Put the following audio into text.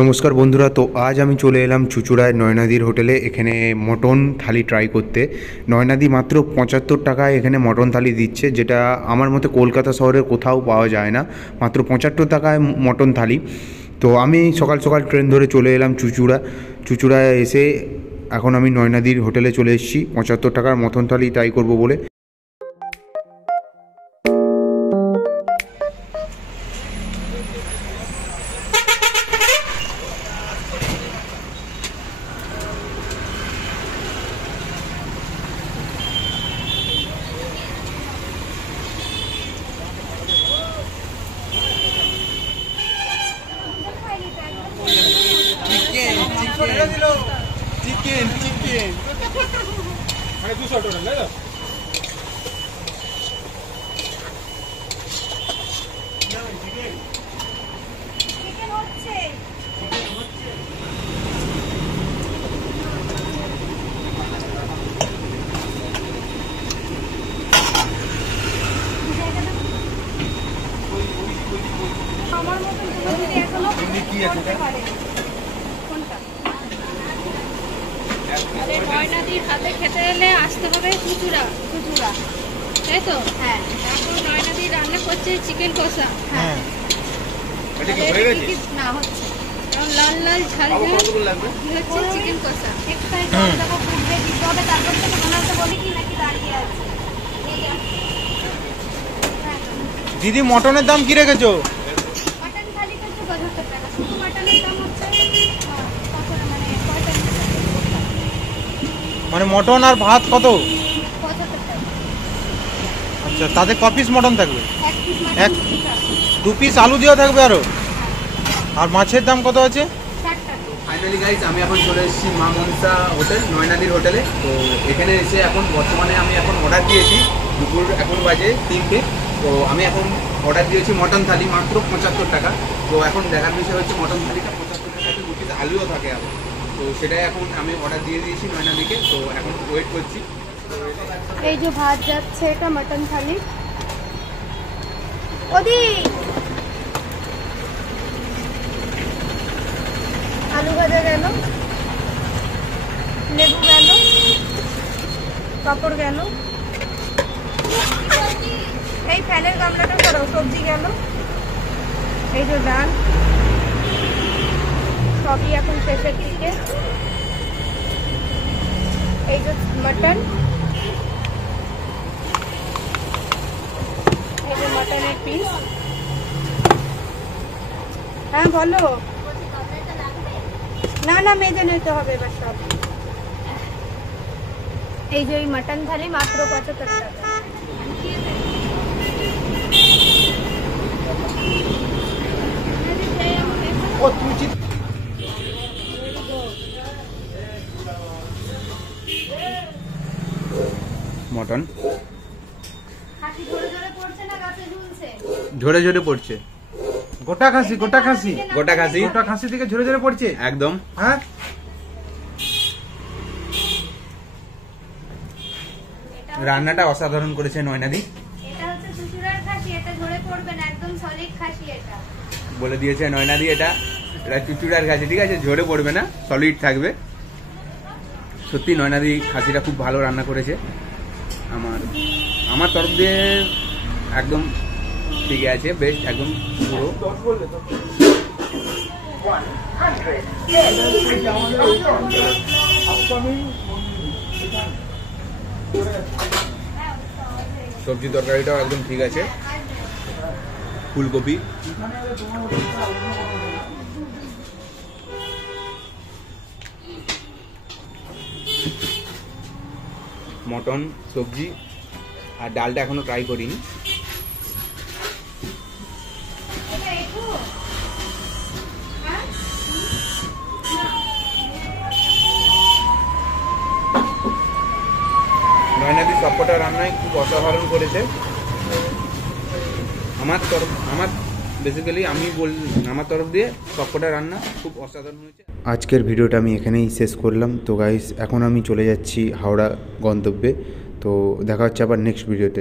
নমস্কার বন্ধুরা, তো আজ আমি চলে এলাম চুঁচুড়ায় নয়নাদির হোটেলে। এখানে মটন থালি ট্রাই করতে। নয়নাদি মাত্র 75 টাকায় এখানে মটন থালি দিচ্ছে, যেটা আমার মতে কলকাতা শহরে কোথাও পাওয়া যায় না। মাত্র 75 টাকায় মটন থালি। তো আমি সকাল সকাল ট্রেন ধরে চলে এলাম চুঁচুড়ায় এসে এখন আমি নয়নাদির হোটেলে চলে এসেছি 75 টাকার মটন থালি ট্রাই করব বলে। চিকেন মানে 200 টাকা তাই তো? আমার মতন তুমি যদি এখনো কি আছে কোনটা আরে নয়নাদির হাতে খেতে এলে আসতে হবে চুঁচুড়া তাই তো? হ্যাঁ, এখন নয়নাদি রান্না করছে চিকেন কষা। হ্যাঁ, এটা কি হয়ে গেছে? না হচ্ছে কারণ লাল লাল ঝাল কতগুলো লাগবে? হচ্ছে চিকেন কষা। একটাই টাকা ফুটবে দিতে হবে, তারপর থেকে বানাতে বলি কি নাকি দাঁড়িয়ে আছে। দিদি মটনের দাম কি রেখেছো? মটন থালি করতে 75 টাকা, শুধু মটনের দাম হচ্ছে মানে মটন আর ভাত কত? 75 টাকা। আচ্ছা, তাতে ক পিস মটন থাকবে? এক পিস দু পিস আলু দিয়েও থাকবে আরো? আর মাছের দাম কত আছে? 60 টাকা। ফাইনালি গাইজ আমি এখন চলে এসেছি মা মনসা হোটেল, নয়নাদির হোটেলে। তো এখানে এসে এখন বর্তমানে আমি এখন অর্ডার দিয়েছি, দুপুর এখন বাজে 3টে। তো আমি এখন অর্ডার দিয়েছি মটন থালি মাত্র 75 টাকা। তো এখন দেখার বিষয় হচ্ছে মটন থালিটা 75 টাকাতে দু পিস আলুও থাকে আবার। তো সেটাই এখন আমি অর্ডার দিয়ে দিয়েছি নয়নাদিকে। তো এখন ওয়েট করছি। এই যে ভাত যাচ্ছে, এটা মটন থালি। ওদি আলু ভাজা গেল, লেবু গেল, পাপড় গেল, এই ফ্যানের গামলাটা করো, সবজি গেল, এই যে ডাল, সবই এখন শেষের দিকে। এই যে মটন, এই যে মটনের পিস। হ্যাঁ বলো। না না, মেজে নিতে হবে এবার সব। এই যে এই মটন থালি মাত্র 75 টাকা। ও তুই মটন ঝরে ঝরে পড়ছে, গোটা খাসি গোটা খাসি গোটা খাসি থেকে ঝরে ঝরে পড়ছে একদম। হ্যাঁ, রান্নাটা অসাধারণ করেছে নয়নাদি, এটা হচ্ছে চুঁচুড়ার খাসি, এটা ঝরে পড়বে না, একদম সলিড খাসি এটা। বলে দিয়েছে নয়নাদি এটা চুচুড়ার খাসি, ঠিক আছে, ঝরে পড়বে না, সলিড থাকবে। সত্যি নয়নাদি খাসিটা খুব ভালো রান্না করেছে। আমার তরফ দিয়ে একদম ঠিক আছে, বেস্ট একদম পুরো। সবজি তরকারিটাও একদম ঠিক আছে, ফুলকপি মটন সবজি আর ডালটা এখনো ট্রাই করিনি। নয়নাদি সবকটা রান্নায় খুব অসাধারণ করেছে। আমার বেসিক্যালি আমার তরফ দিয়ে সবকটা রান্না খুব অসাধারণ হয়েছে। আজকের ভিডিওটা আমি এখানেই শেষ করলাম। তো গাইস, এখন আমি চলে যাচ্ছি হাওড়া গন্তব্যে। তো দেখা হচ্ছে আবার নেক্সট ভিডিওতে।